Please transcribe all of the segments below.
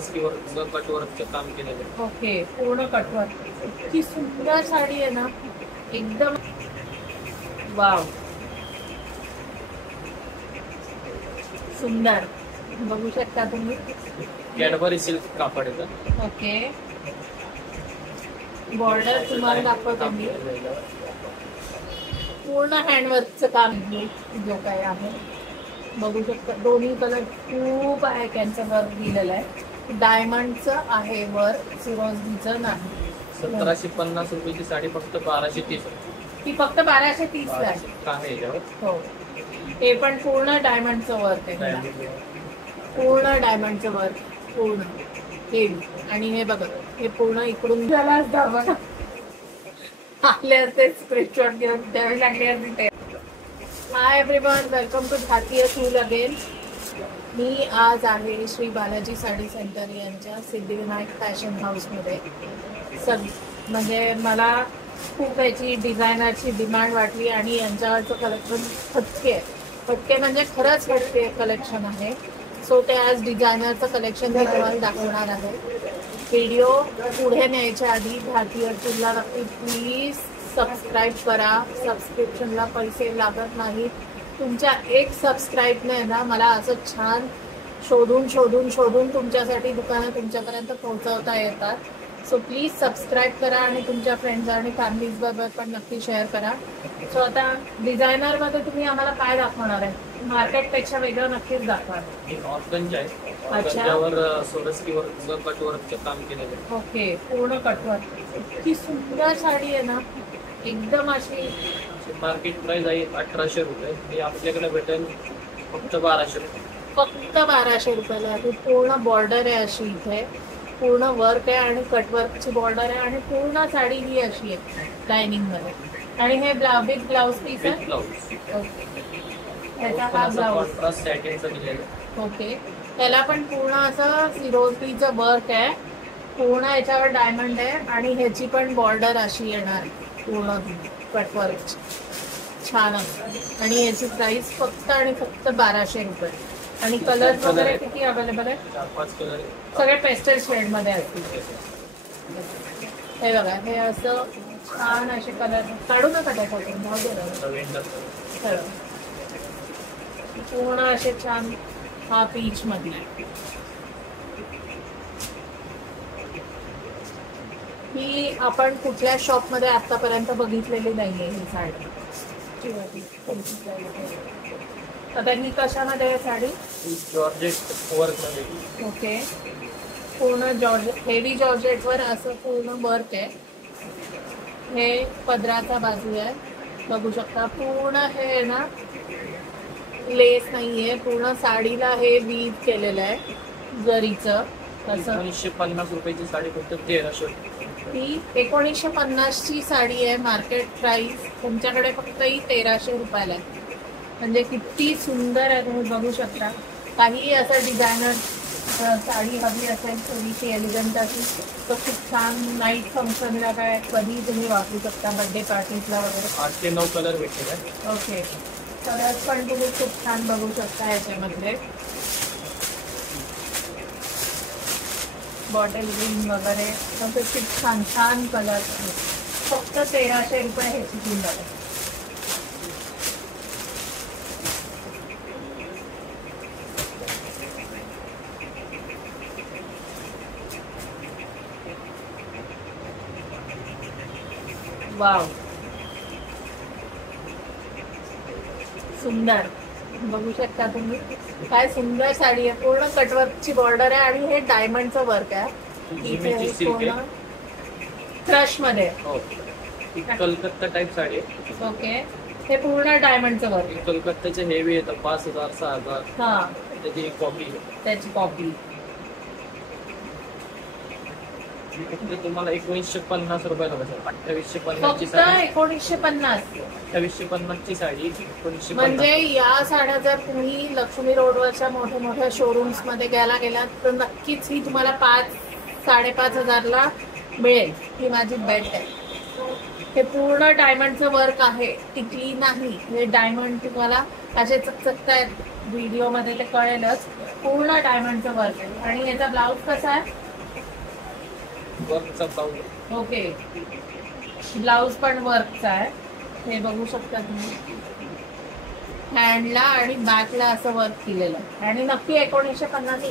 सोरस्कीवर कटवर्कचं काम केलेलं आहे. ओके, पूर्ण कटवर्क. इतकी सुंदर साडी आहे ना, एकदम वाव, सुंदर. बघू शकता तुम्ही. कॅडबरी सिल्क कापड येतं. ओके, बॉर्डर तुम्हाला दाखवतो मी. पूर्ण हँडवर्कचं काम जो काय आहे बघू शकता. दोन्ही कलर खूप आहे, त्यांचं वर्क दिलेलं आहे. डायमंडचं आहे वर, सिरोजीचं नाही. 1750 रुपयाची साडी फक्त 1230. ती फक्त 1230 आहे. आहे याच्यावर. हो, हे पण पूर्ण डायमंडचं वर्क आहे. पूर्ण डायमंडचं वर्क, पूर्ण हेवी. आणि हे बघा, हे पूर्ण इकडून झाला बघा. आले असते स्क्रीनशॉट घेऊन द्यावे लागले असते. हाय एव्हरीवन, वेलकम टू भारतीय टूल अगेन. मी आज आहे श्री बालाजी साडी सेंटर यांच्या सिद्धिविनायक फॅशन हाऊसमध्ये. म्हणजे मला खूप याची डिझायनरची डिमांड वाटली आणि यांच्यावरचं कलेक्शन फटके म्हणजे खरंच फटके कलेक्शन आहे. सो ते आज डिझायनरचं कलेक्शन मी तुम्हाला दाखवणार आहे. व्हिडिओ पुढे न्यायच्या आधी भारतीय टूलला नक्की प्लीज सबस्क्राईब करा. सबस्क्रिप्शनला पैसे लागत नाही. तुमच्या एक सबस्क्राईबने ना मला असं छान शोधून तुमच्यासाठी दुकानं तुमच्यापर्यंत पोहोचवता येतात. सो प्लीज सबस्क्राईब करा आणि तुमच्या फ्रेंड्स आणि फॅमिलीज बरोबर पण नक्की शेअर करा. सो आता डिझायनरमध्ये तुम्ही आम्हाला काय दाखवणार आहे? मार्केटपेक्षा वेगळं नक्कीच दाखवा. ऑर्गंजा आहे. ऑर्गंजावर सोरस्कीवर कटवर्कचं काम केलेलं आहे. ओके, पूर्ण कटवर्क. इतकी सुंदर साडी आहे ना, एकदम अशी. मार्केट प्राइस आहे 1800 रुपये. हे आपल्याकडे भेटेल फक्त 1200 रुपये. फक्त 1200 रुपयाला आहे. पूर्ण बॉर्डर आहे अशी, इथे पूर्ण वर्क आहे आणि कटवर्कची बॉर्डर आहे आणि पूर्ण साडी ही अशी आहे लाइनिंग मध्ये. आणि हे बिग ब्लाउज पीस आहे. ओके, त्याचा हा ब्लाउज कॉन्ट्रास्ट सॅटिनचं दिलेलं आहे. ओके, त्याला पण पूर्ण असं सिरोजीचं वर्क आहे. पूर्ण याच्यावर डायमंड आहे आणि ह्याची पण बॉर्डर अशी येणार पूर्ण कटवर्क. छान आहे. आणि याची प्राइस फक्त आणि फक्त 1200 रुपये. आणि कलर वगैरे किती अवेलेबल आहे? 4-5 कलर आहे. सगळे पेस्टल शेड मध्ये असतील. हे बघा, हे असं छान असे कलर काढू नका त्याच्यातून. पूर्ण असे छान. हा पीच मध्ये. ही आपण कुठल्या शॉप मध्ये आतापर्यंत बघितलेली नाहीये ही साडी. आता ही कशामध्ये आहे साडी? जॉर्जेट वर्क मध्ये. ओके, पूर्ण जॉर्जेट, हेवी जॉर्जेट वर असं पूर्ण वर्क आहे. हे पदराचा बाजू आहे, बघू शकता. पूर्ण हे ना लेस नाहीये, पूर्ण साडीला हे वीव केलेलं आहे जरीचं. असं 1950 रुपयाची साडी फक्त 1300. ही 1950 ची साडी आहे. मार्केट प्राइस तुमच्याकडे फक्त ही 1300 रुपयाला आहे. म्हणजे किती सुंदर आहे, तुम्ही बघू शकता. काही असं डिझायनर साडी हवी असेल थोडीशी एलिगंट अशी तर खूप छान नाईट फंक्शनला काय कधी तुम्ही वापरू शकता, बर्थडे पार्टीजला वगैरे. 8 ते 9 कलर भेटले. ओके, कलर पण तुम्ही खूप छान बघू शकता याच्यामध्ये. बॉटल ग्रीन वगैरे असं खूप छान छान कलर. फक्त 1300 रुपये ह्याची किंमत आहे. वाव, सुंदर. बघू शकता तुम्ही काय सुंदर साडी आहे. पूर्ण कटवर्कची बॉर्डर आहे आणि हे डायमंडचं वर्क आहे. इथे पूर्ण क्रश मध्ये. कलकत्ता टाइप साडी आहे. ओके, हे पूर्ण डायमंडचं वर्क. कलकत्ताचे हेवी येतं 5000-6000. हा, त्याची एक कॉपी. त्याची कॉपी तुम्हाला 1950 रुपयाला बसेल. 2850 ची फक्त साडी. 1950. 2850 ची साडी 1950. म्हणजे या साड्या जर तुम्ही लक्ष्मी रोडवरच्या मोठ्या मोठ्या शोरूम्स मध्ये घ्यायला गेलात तर नक्कीच ही तुम्हाला 5-5.5 ला मिळेल. ही माझी बेट आहे. हे पूर्ण डायमंडचं वर्क आहे, टिकली नाही. हे डायमंड तुम्हाला असे चकचकतायत व्हिडिओ मध्ये ते कळेलच. पूर्ण डायमंडचं वर्क आहे. आणि याचा ब्लाऊज कसा आहे? वर्कचा ब्लाऊज. ओके, ब्लाऊज पण वर्कचा आहे. हे बघू शकता तुम्ही, हँडला आणि बॅकला असं वर्क केलेलं आहे. आणि नक्की 1950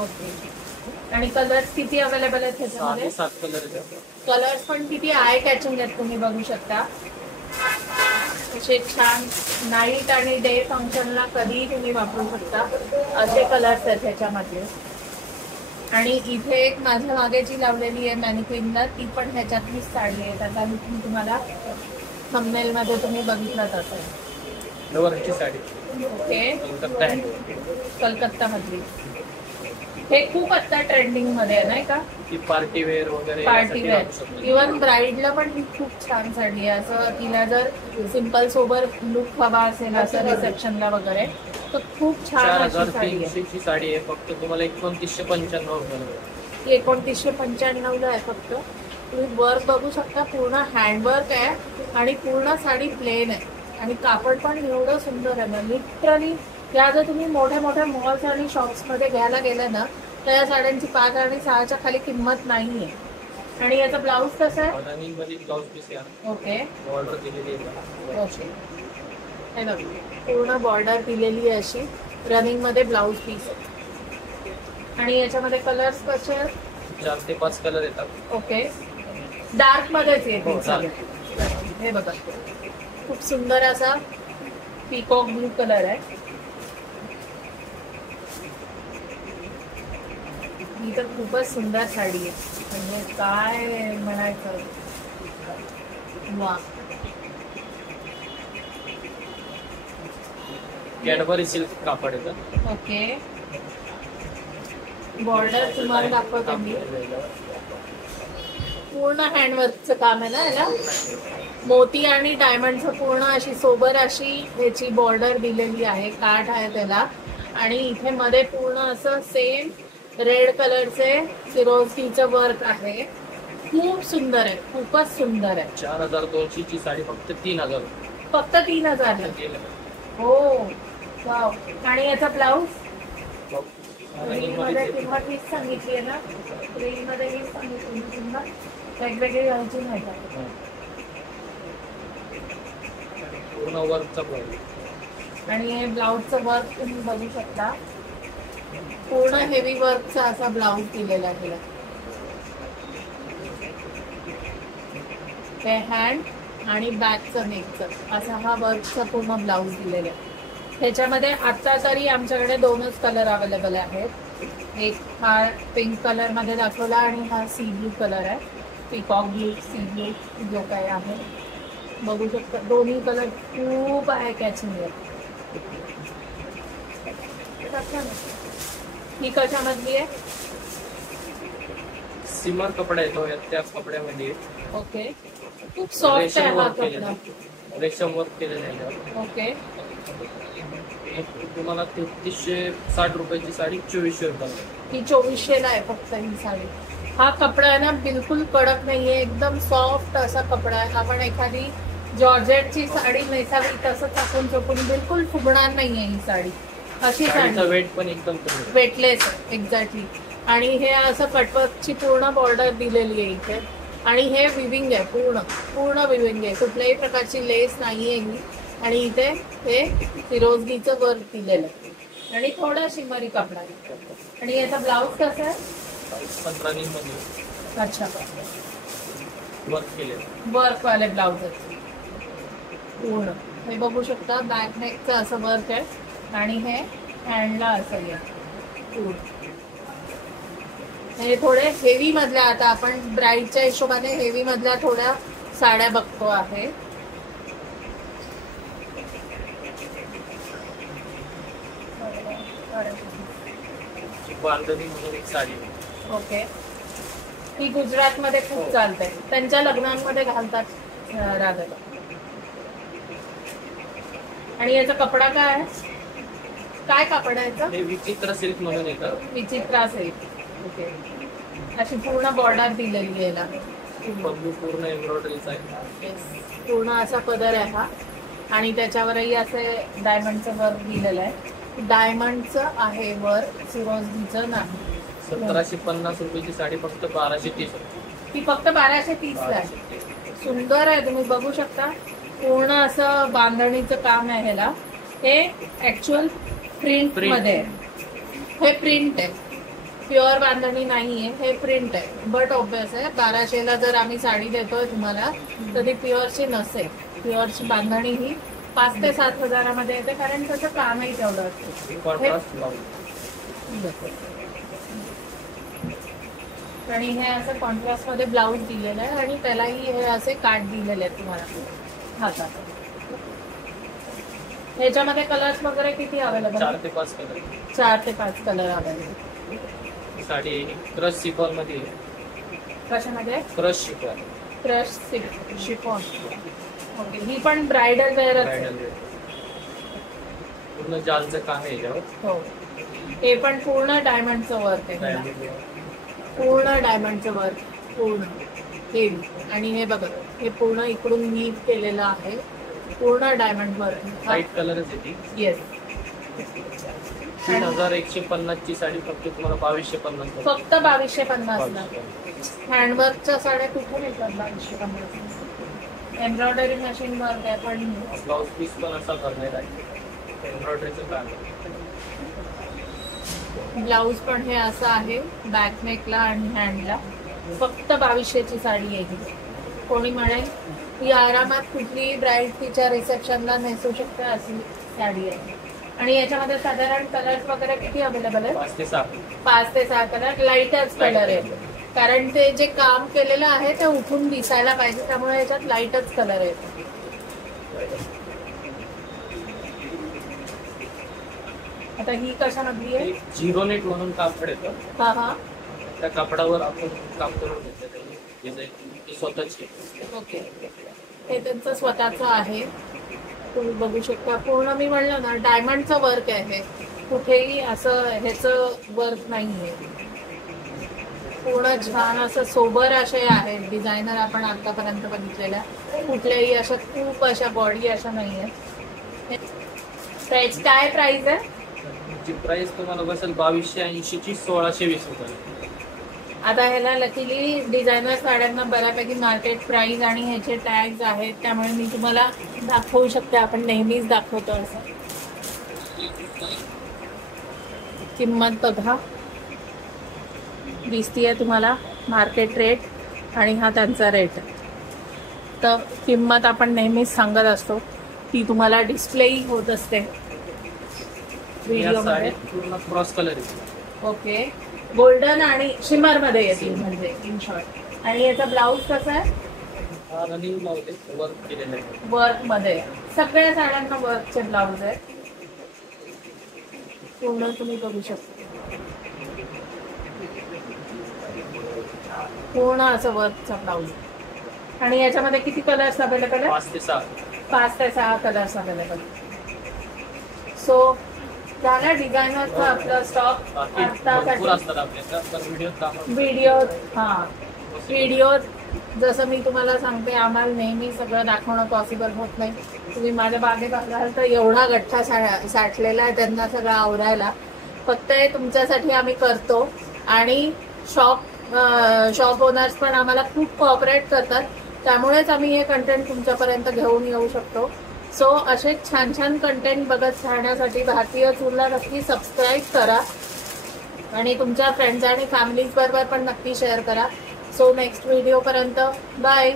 ओके. आणि कलर्स किती अवेलेबल आहेत त्याच्यामध्ये? 7 कलर आहेत. कलर्स पण किती आय कॅचिंग आहेत, तुम्ही बघू शकता. असे छान नाईट आणि डे फंक्शनला कधीही तुम्ही वापरू शकता असे कलर्स आहेत ह्याच्यामध्ये. आणि इथे एक माझ्या मागे जी लावलेली आहे मॅनिक्विनला, ती पण ह्याच्यातलीच साडी आहे. आता मी तुम्हाला थंबनेल मध्ये तुम्ही बघितलंच असेल. वर्कची साडी. ओके, कलकत्ता मधली. हे खूप आता ट्रेंडिंग मध्ये आहे नाही का? पार्टी वेअर वगैरे. पार्टी वेअर, इव्हन ब्राईडला पण ही खूप छान साडी आहे. असं तिला जर सिंपल सोबर लुक हवा असेल असं रिसेप्शनला वगैरे, तर खूप छान अशी साडी आहे. ची साडी आहे. फक्त तुम्हाला 2995 रुपये. 2995 आहे फक्त. तुम्ही वर्क बघू शकता, पूर्ण हँडवर्क आहे आणि पूर्ण साडी प्लेन आहे. आणि कापड पण एवढं सुंदर आहे ना, लिटरली. या जर तुम्ही मोठ्या मोठ्या मॉल्स आणि शॉप्स मध्ये घ्यायला गेलं ना, तर या साड्यांची 5 आणि 6च्या खाली किंमत नाहीये. आणि याचा ब्लाऊज कसा आहे? ब्लाऊज पीस आहे. ओके, बॉर्डर दिलेली आहे. ओके, हे बघ, पूर्ण बॉर्डर दिलेली आहे अशी. रनिंग मध्ये ब्लाऊज पीस आहे. आणि याच्यामध्ये कलर्स कसे आहेत? 4 ते 5 कलर येतात. ओके, डार्क मध्येच येते. हे बघा, खूप सुंदर असा पीकॉक ब्लू कलर आहे. ही तर खूपच सुंदर साडी आहे, म्हणजे काय म्हणायचं. वा, कॅडबरी सिल्क कापड येतं. ओके, बॉर्डर तुम्हाला दाखवतो मी. पूर्ण हँडवर्कचं काम आहे ना याला. मोती आणि डायमंडचं पूर्ण अशी सोबर अशी ह्याची बॉर्डर दिलेली आहे. काठ आहे त्याला. आणि इथे मध्ये पूर्ण असं सेम रेड कलरचे सिरोस्कीचं वर्क आहे. खूप सुंदर आहे, खूपच सुंदर आहे. 4200 ची साडी फक्त 3000. फक्त 3000 हो, वाव. आणि याचा ब्लाऊज मध्ये किंमत हीच सांगितली आहे ना, रील मध्ये हीच सांगितली किंमत. वेगवेगळी घालची नाही का? पूर्ण वर्कचा ब्लाऊज. आणि हे ब्लाऊजचं वर्क तुम्ही बघू शकता. पूर्ण हेवी वर्कचा असा ब्लाऊज दिलेला आहे. हे हँड आणि बॅकचं नेकचं असा हा वर्कचा पूर्ण ब्लाऊज दिलेला आहे. ह्याच्यामध्ये आता तरी आमच्याकडे 2च कलर अवेलेबल आहेत. एक हा पिंक कलर मध्ये दाखवला आणि हा सी ब्लू कलर आहे. पीकॉक ब्लू, सी ब्लू जो काय आहे बघू शकता. दोन्ही कलर खूप आहे कॅचिंग. ही कशामधली आहे? सिमर कपडा येतो त्या कपड्यामध्ये. ओके, खूप सॉफ्ट आहे हा कपडा. रेशम वर्क केलेलं आहे. ओके, तुम्हाला 3360 रुपयाची साडी 2400 रुपये. ही 2400 ला आहे फक्त ही साडी. हा कपडा आहे ना बिलकुल कडक नाहीये, एकदम सॉफ्ट असा कपडा आहे. आपण एखादी जॉर्जेटची साडी नेसावी तसंच आपण चोपून बिलकुल फुगणार नाहीये ही साडी. अशी साडी वेट पण एकदम वेटलेस आहे. एक्झॅक्टली. आणि हे असं कटवर्कची पूर्ण बॉर्डर दिलेली आहे इथे. आणि हे विविंग आहे, पूर्ण पूर्ण विविंग आहे. कुठल्याही प्रकारची लेस नाहीये ही. आणि इथे हे फिरोजगीचं वर्क दिलेलं आहे. आणि थोडा शिमरी कपडा आहे. आणि याचा ब्लाऊज कसा आहे? 15 मध्ये. अच्छा, वर्क केलेलं वर्क वाले ब्लाऊज आहेत पूर्ण. हे बघू शकता, बॅक नेकचं असं वर्क आहे. आणि हे हँडला असं आहे. हे थोडे हेवी मधल्या, आता आपण ब्राईडच्या हिशोबाने हेवी मधल्या थोड्या साड्या बघतो आहे. बांधणी म्हणून एक साडी. ओके, ही गुजरात मध्ये खूप चालते, त्यांच्या लग्नांमध्ये घालतात रागाला. आणि याचा कपडा काय आहे? काय कापड आहे याचं? हे विचित्र सिल्क म्हणून येतं. विचित्रा सिल्क. ओके, अशी पूर्ण बॉर्डर दिलेली आहे याला. पूर्ण एम्ब्रॉयडरीचा आहे. पूर्ण असा पदर आहे हा. आणि त्याच्यावरही असे डायमंडचं वर्क दिलेलं आहे. डायमंडचं आहे वर, सिरोजनीचं नाही. 1750 रुपयाची साडी फक्त 1230 ती फक्त 1230 ला आहे. सुंदर आहे, तुम्ही बघू शकता. पूर्ण असं बांधणीचं काम आहे ह्याला. हे ऍक्च्युअल प्रिंट मध्ये आहे. हे प्रिंट आहे, प्युअर बांधणी नाहीये, हे प्रिंट आहे. बट ऑब्विस आहे 1200 ला जर आम्ही साडी देतोय तुम्हाला तर ती प्युअरची नसेल. प्युअरची बांधणी ही 5 ते 7 हजारामध्ये येते, कारण त्याचं कामही तेवढं असतं. Contrast blouse. आणि हे असं कॉन्ट्रास्ट मध्ये ब्लाऊज दिलेलं आहे आणि त्यालाही हे असे काट दिलेले आहेत तुम्हाला हातात. ह्याच्यामध्ये कलर्स वगैरे किती अवेलेबल? 4 ते 5 कलर. 4 ते 5 colour available. Sari crush chiffon मध्ये. कशामध्ये? Crush chiffon. Crush chiffon. Okay, ही पण ब्रायडल वेअर. पूर्ण जालचं काम आहे याच्यावर. हो, हे पण पूर्ण डायमंडचं वर्क आहे. पूर्ण डायमंडचं वर्क, पूर्ण हेवी. आणि हे बघा, हे पूर्ण इकडून नीट केलेलं आहे. पूर्ण डायमंड वर्क. व्हाईट कलरच येते. येस. 3150 ची साडी फक्त तुम्हाला 2250. फक्त 2250 ला. हँडवर्कच्या साड्या कुठे मिळतात 2250? एम्ब्रॉयडरी मशीन वर्क आहे. पण ब्लाउज पीस पण असा करणार आहे, एम्ब्रॉयडरीचं काम. ब्लाऊज पण हे असं आहे, बॅक नेकला आणि हँडला. फक्त 2200 ची साडी आहे ही. कोणी म्हणेल ही आरामात कुठली ब्राईड तिच्या रिसेप्शनला नेसू शकते अशी साडी आहे. आणि याच्यामध्ये साधारण कलर्स वगैरे किती अवेलेबल आहे? 5 ते 6. 5 ते 6 कलर. लाईटच कलर आहे, कारण ते जे काम केलेलं आहे ते उठून दिसायला पाहिजे, त्यामुळे याच्यात लाईटच कलर आहे. आता ही कशामधली आहे? झिरो नेट म्हणून कापड येतं. हा हा. त्या कापडावर आपण काम करून घेतलं, स्वतःची. ओके, हे त्यांचं स्वतःचं आहे. तुम्ही बघू शकता. पूर्ण मी म्हणलं ना डायमंडचं वर्क आहे. कुठेही असं ह्याचं वर्क नाहीये. पूर्ण छान असं सोबर असे आहेत डिझायनर आपण आतापर्यंत बघितलेल्या. कुठल्याही अशा खूप अशा बॉडी अशा नाहीये. त्याची काय प्राइस आहे? प्राइस तुम्हाला बसेल 2280 ची 1620 रुपये. आता ह्याला लकीली डिझायनर साड्यांना बऱ्यापैकी मार्केट प्राइस आणि ह्याचे टॅग्स आहेत, त्यामुळे मी तुम्हाला दाखवू शकते. आपण नेहमीच दाखवतो असं. किंमत बघा दिसतीये तुम्हाला, मार्केट रेट आणि हा त्यांचा रेट. तर किंमत आपण नेहमीच सांगत असतो, ती तुम्हाला डिस्प्लेही होत असते व्हिडिओ मध्ये. पूर्ण क्रॉस कलर आहे. ओके, गोल्डन आणि शिमर मध्ये येतील म्हणजे इन शॉर्ट. आणि याचा ब्लाऊज कसा आहे? रनिंग ब्लाऊज आहे, वर्क केलेलं आहे. वर्क मध्ये. सगळ्या साड्यांना वर्कचे ब्लाऊज आहे. पूर्ण तुम्ही बघू शकता. पूर्ण असं वर्कचा ब्लाऊज. आणि याच्यामध्ये किती कलर्स अवेलेबल आहे? 5 ते 6. 5 ते 6 कलर्स अवेलेबल. सो झाला डिझायनरचा आपला स्टॉक. व्हिडिओ जसं मी तुम्हाला सांगते, आम्हाला नेहमी सगळं दाखवणं पॉसिबल होत नाही. तुम्ही माझ्या बागेत बघाल तर एवढा गठ्ठा साठलेला आहे त्यांना सगळं आवरायला. फक्त हे तुमच्यासाठी आम्ही करतो. आणि शॉप ओनर्स पण आम्हाला खूप कोऑपरेट करतात, त्यामुळेच आम्ही हे कंटेंट तुमच्यापर्यंत घेऊन येऊ शकतो. सो असे छान छान कंटेंट बघत राहण्यासाठी भारतीय चूलला नक्की सबस्क्राईब करा आणि तुमच्या फ्रेंड्स आणि फॅमिलीज बरोबर पण नक्की शेअर करा. सो नेक्स्ट व्हिडिओ पर्यंत बाय.